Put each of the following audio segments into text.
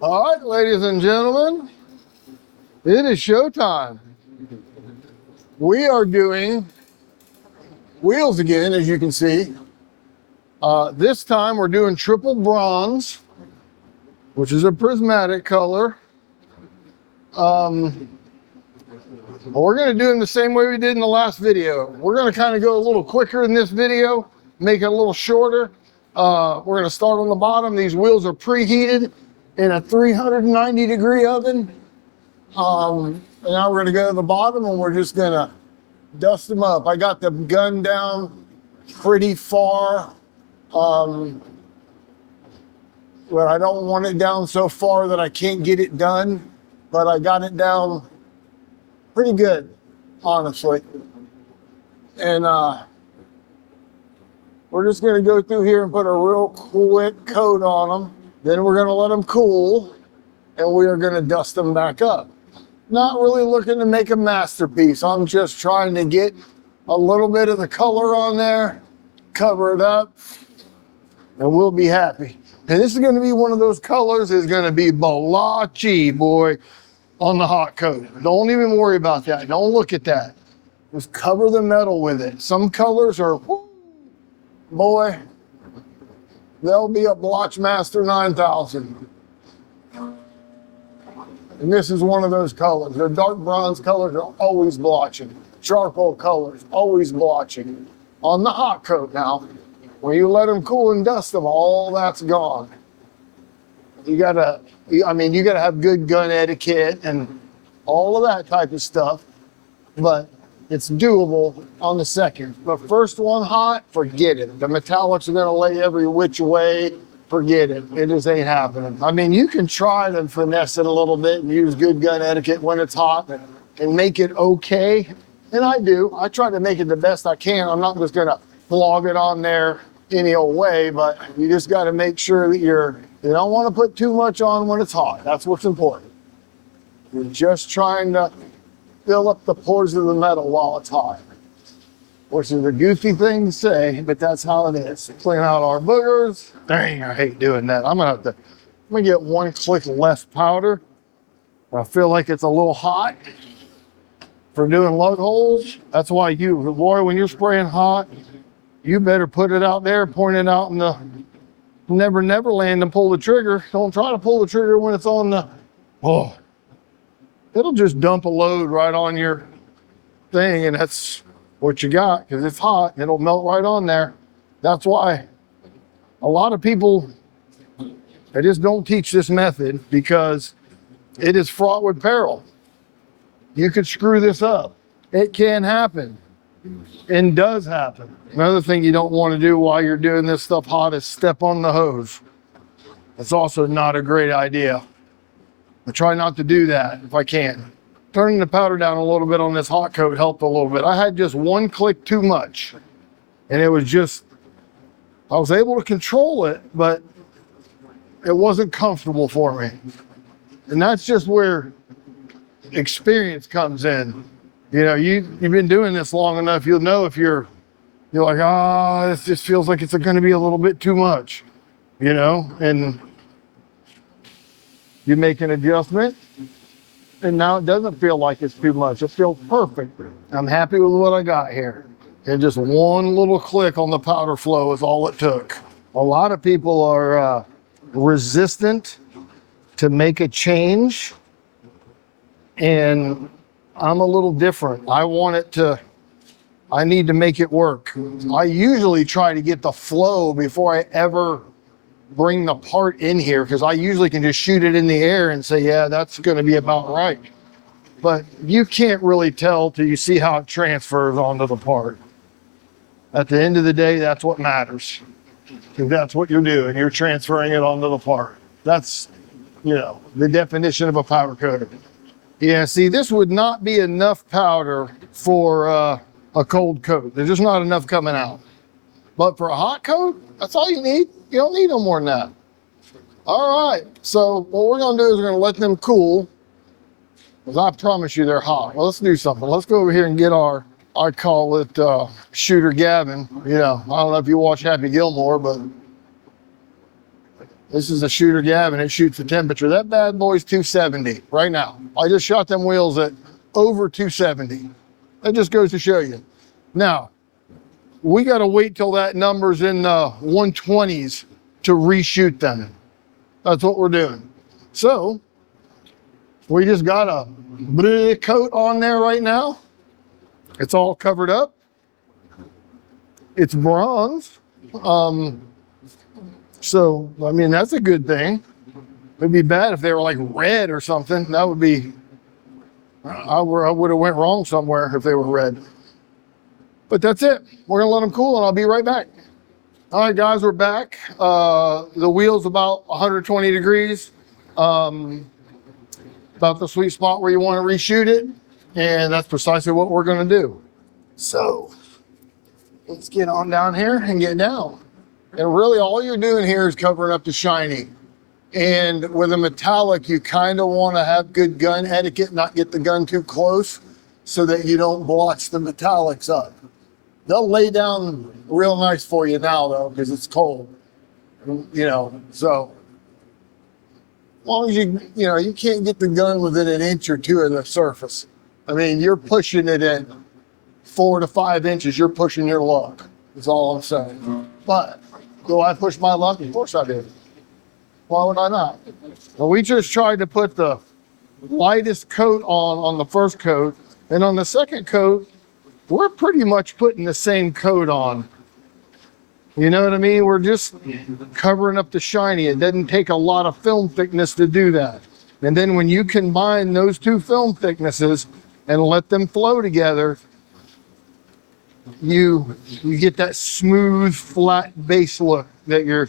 All right, ladies and gentlemen, it is showtime. We are doing wheels again, as you can see. This time we're doing triple bronze, which is a prismatic color. We're going to do them the same way we did in the last video. We're going to kind of go a little quicker in this video, make it a little shorter. We're going to start on the bottom. These wheels are preheated in a 390-degree oven. And now we're going to go to the bottom and we're just going to dust them up. I got the gun down pretty far, but I don't want it down so far that I can't get it done. But I got it down pretty good, honestly. And we're just going to go through here and put a real quick coat on them. Then we're going to let them cool, and we are going to dust them back up. Not really looking to make a masterpiece. I'm just trying to get a little bit of the color on there, cover it up, and we'll be happy. And this is going to be one of those colors is going to be blotchy, boy, on the hot coat. Don't even worry about that. Don't look at that. Just cover the metal with it. Some colors are, whoo, boy, they'll be a Blotchmaster 9000. And this is one of those colors. The dark bronze colors are always blotching. Charcoal colors, always blotching. On the hot coat now, when you let them cool and dust them, all that's gone. You gotta have good gun etiquette and all of that type of stuff, but it's doable on the second. But first one hot, forget it. The metallics are gonna lay every which way. Forget it. It just ain't happening. I mean, you can try to finesse it a little bit and use good gun etiquette when it's hot and make it okay. And I do. I try to make it the best I can. I'm not just gonna flog it on there any old way, but you just gotta make sure that you don't want to put too much on when it's hot. That's what's important. You're just trying to fill up the pores of the metal while it's hot. Which is a goofy thing to say, but that's how it is. Clean out our boogers. Dang, I hate doing that. I'm gonna get one click less powder. I feel like it's a little hot for doing lug holes. That's why boy, when you're spraying hot, you better put it out there, point it out in the Never land and pull the trigger. Don't try to pull the trigger when it's on the, it'll just dump a load right on your thing, and that's what you got, because it's hot, it'll melt right on there. That's why a lot of people, they just don't teach this method, because it is fraught with peril. You could screw this up. It can happen and does happen. Another thing you don't want to do while you're doing this stuff hot is step on the hose. That's also not a great idea. I try not to do that if I can. Turning the powder down a little bit on this hot coat helped a little bit. I had just one click too much, and it was just, I was able to control it, but it wasn't comfortable for me. And that's just where experience comes in. You know, you've been doing this long enough, you'll know if you're like, this just feels like it's going to be a little bit too much, you know, and you make an adjustment, and now it doesn't feel like it's too much. It feels perfect. I'm happy with what I got here. And just one little click on the powder flow is all it took. A lot of people are resistant to make a change, and I'm a little different. I need to make it work. I usually try to get the flow before I ever bring the part in here, because I usually can just shoot it in the air and say, yeah, that's gonna be about right. But you can't really tell till you see how it transfers onto the part. At the end of the day, that's what matters. Because that's what you're doing. You're transferring it onto the part. That's, the definition of a powder coater. Yeah, see, this would not be enough powder for a cold coat. There's just not enough coming out. But for a hot coat, that's all you need. You don't need no more than that. All right, so what we're gonna do is we're gonna let them cool, because I promise you they're hot. Well, let's do something. Let's go over here and get our I call it Shooter Gavin. You know, I don't know if you watch Happy Gilmore, but this is a Shooter Gavin. It shoots the temperature. That bad boy's 270 right now. I just shot them wheels at over 270. That just goes to show you. Now, we got to wait till that number's in 120s to reshoot them. That's what we're doing. So, we just got a bleh coat on there right now. It's all covered up. It's bronze. So, I mean, that's a good thing. It'd be bad if they were like red or something. That would be, I would have went wrong somewhere if they were red. But that's it. We're gonna let them cool and I'll be right back. All right, guys, we're back. The wheel's about 120 degrees. About the sweet spot where you want to reshoot it. And that's precisely what we're gonna do. So, let's get on down here and get down. And really all you're doing here is covering up the shiny. And with a metallic, you kind of want to have good gun etiquette, not get the gun too close so that you don't blotch the metallics up. They'll lay down real nice for you now though, because it's cold, you know, so as long as you can't get the gun within an inch or two of the surface. I mean, you're pushing it at 4 to 5 inches, you're pushing your luck, is all I'm saying. But do I push my luck? Of course I did. Why would I not? Well, we just tried to put the lightest coat on the first coat, and on the second coat, we're pretty much putting the same coat on. You know what I mean? We're just covering up the shiny. It doesn't take a lot of film thickness to do that. And then when you combine those two film thicknesses and let them flow together, you get that smooth, flat base look that you're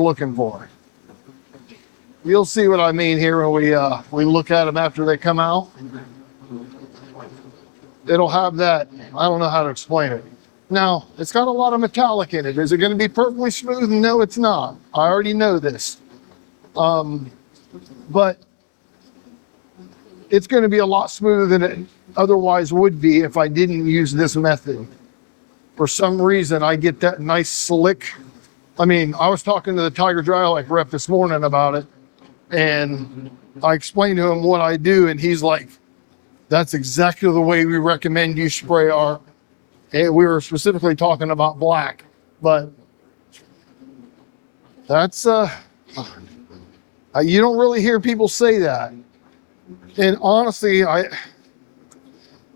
looking for. You'll see what I mean here when we look at them after they come out. It'll have that, I don't know how to explain it. Now, it's got a lot of metallic in it. Is it going to be perfectly smooth? No, it's not. I already know this. But it's going to be a lot smoother than it otherwise would be if I didn't use this method. For some reason, I get that nice slick. I mean, I was talking to the Tiger Dry-Lite rep this morning about it, and I explained to him what I do, and he's like, that's exactly the way we recommend you spray our, and we were specifically talking about black, but that's, you don't really hear people say that. And honestly, I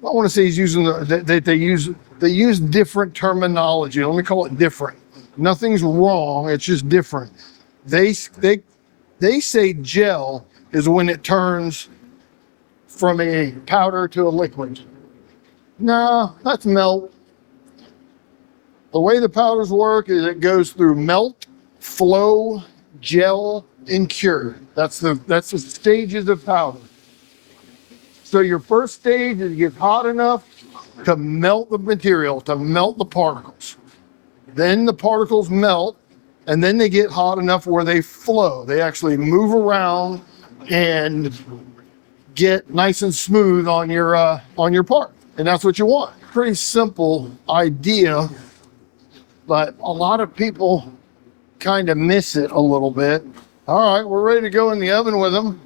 want to say he's using they use different terminology. Let me call it different. Nothing's wrong. It's just different. They say gel is when it turns from a powder to a liquid. No, that's melt. The way the powders work is it goes through melt, flow, gel, and cure. That's the stages of powder. So your first stage is get hot enough to melt the material, to melt the particles. Then the particles melt, and then they get hot enough where they flow. They actually move around and get nice and smooth on your part. And that's what you want. Pretty simple idea, but a lot of people kind of miss it a little bit. All right, we're ready to go in the oven with them.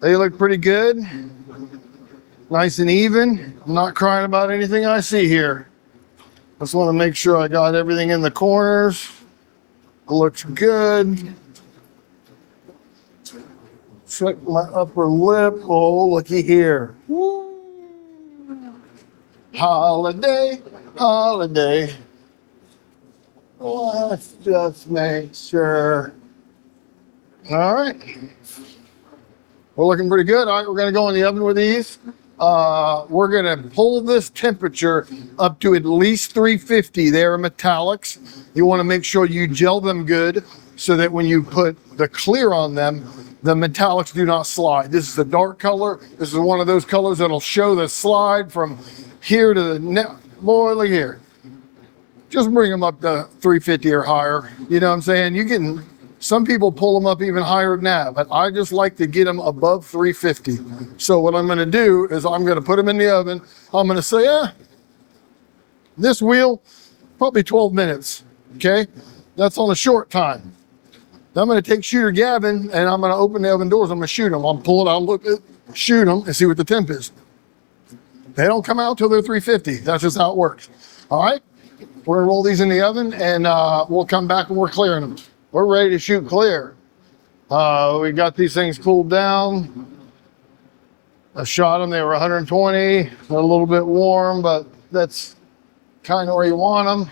They look pretty good. Nice and even. I'm not crying about anything I see here. Just want to make sure I got everything in the corners. Looks good. Check my upper lip. Oh, looky here. Woo. Holiday, holiday. Let's just make sure. All right. We're looking pretty good. All right, we're going to go in the oven with these. We're going to pull this temperature up to at least 350. They're metallics. You want to make sure you gel them good so that when you put the clear on them, the metallics do not slide. This is a dark color. This is one of those colors that'll show the slide from here to the neck. Boy, look here. Just bring them up to 350 or higher. You know what I'm saying? You can Some people pull them up even higher than that, but I just like to get them above 350. So what I'm gonna do is I'm gonna put them in the oven. I'm gonna say, this wheel, probably 12 minutes, okay? That's on a short time. Then I'm gonna take Shooter Gavin and I'm gonna open the oven doors. I'm gonna shoot them. I'll pull it out, look, shoot them and see what the temp is. They don't come out till they're 350. That's just how it works. All right, we're gonna roll these in the oven and we'll come back and we're clearing them. We're ready to shoot clear. We got these things cooled down. I shot them, they were 120, they're a little bit warm, but that's kind of where you want them.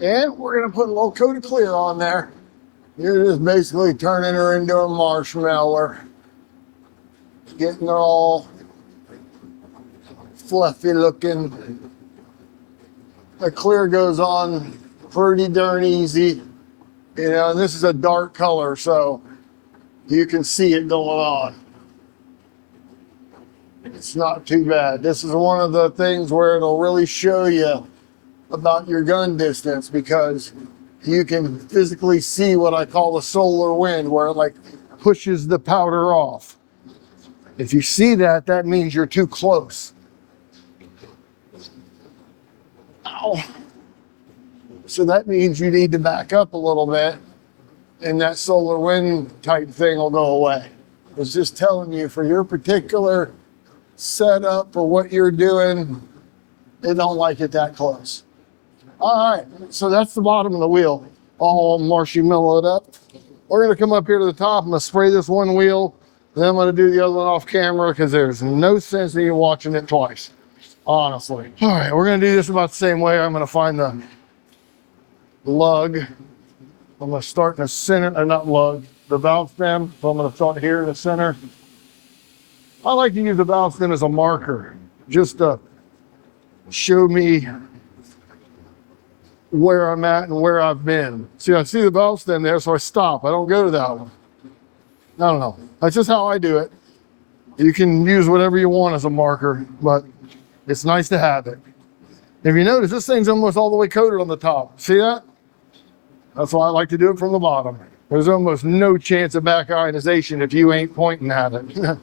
And we're gonna put a little coat of clear on there. You're just basically turning her into a marshmallow. Getting her all fluffy looking. The clear goes on pretty darn easy. You know, and this is a dark color, so you can see it going on. It's not too bad. This is one of the things where it'll really show you about your gun distance, because you can physically see what I call the solar wind, where it like pushes the powder off. If you see that, that means you're too close. Ow. So that means you need to back up a little bit and that solar wind type thing will go away. It's just telling you for your particular setup for what you're doing, they don't like it that close. All right, so that's the bottom of the wheel, all marshmallowed up. We're gonna come up here to the top. I'm gonna spray this one wheel, then I'm gonna do the other one off camera because there's no sense in you watching it twice, honestly. All right, we're gonna do this about the same way. I'm gonna find the lug. I'm gonna start in the center, not lug, the valve stem. So I'm gonna start here in the center. I like to use the valve stem as a marker, just to show me where I'm at and where I've been. See, I see the valve stem there, so I stop. I don't go to that one. I don't know. That's just how I do it. You can use whatever you want as a marker, but it's nice to have it. If you notice, this thing's almost all the way coated on the top. See that? That's why I like to do it from the bottom. There's almost no chance of back ionization if you ain't pointing at it.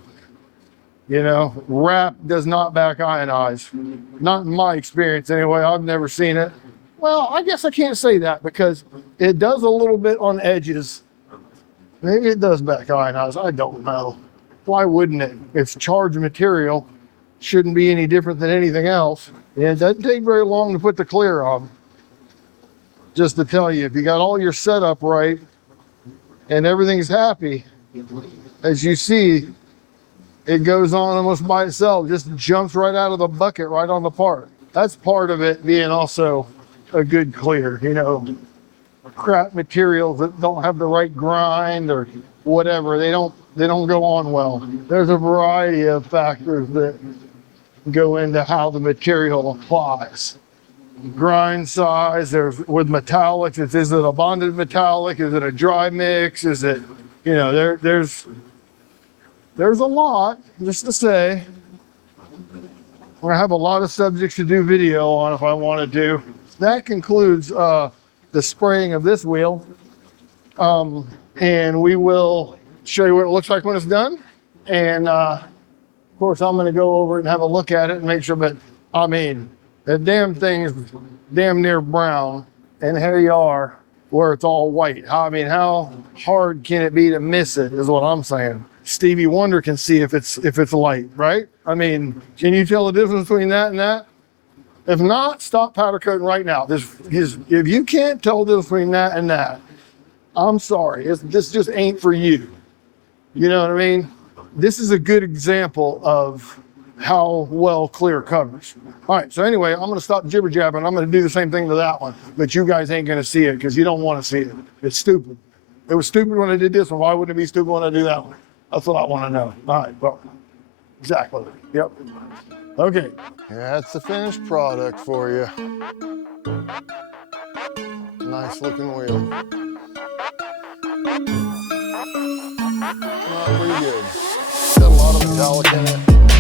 You know, wrap does not back ionize. Not in my experience anyway. I've never seen it. Well, I guess I can't say that because it does a little bit on edges. Maybe it does back ionize. I don't know. Why wouldn't it? It's charged material. Shouldn't be any different than anything else. And it doesn't take very long to put the clear on. Just to tell you, if you got all your setup right and everything's happy, as you see, it goes on almost by itself, just jumps right out of the bucket, right on the part. That's part of it being also a good clear, you know, crap materials that don't have the right grind or whatever, they don't go on well. There's a variety of factors that go into how the material applies. Grind size, there's with metallics, is it a bonded metallic? Is it a dry mix? Is it, you know, there's a lot, just to say. I have a lot of subjects to do video on if I wanted to. That concludes the spraying of this wheel. And we will show you what it looks like when it's done. And of course, I'm gonna go over it and have a look at it and make sure, but I mean, the damn thing is damn near brown, and here you are where it's all white. I mean, how hard can it be to miss it is what I'm saying. Stevie Wonder can see if it's light, right? I mean, can you tell the difference between that and that? If not, stop powder coating right now. If you can't tell the difference between that and that, I'm sorry, this just ain't for you. You know what I mean? This is a good example of how well clear covers. All right, so anyway, I'm gonna stop jibber jabbering. I'm gonna do the same thing to that one, but you guys ain't gonna see it because you don't wanna see it. It's stupid. It was stupid when I did this one. Why wouldn't it be stupid when I do that one? That's what I wanna know. All right, well, exactly, yep. Okay, that's the finished product for you. Nice looking wheel. Pretty good. Got a lot of metallic in it.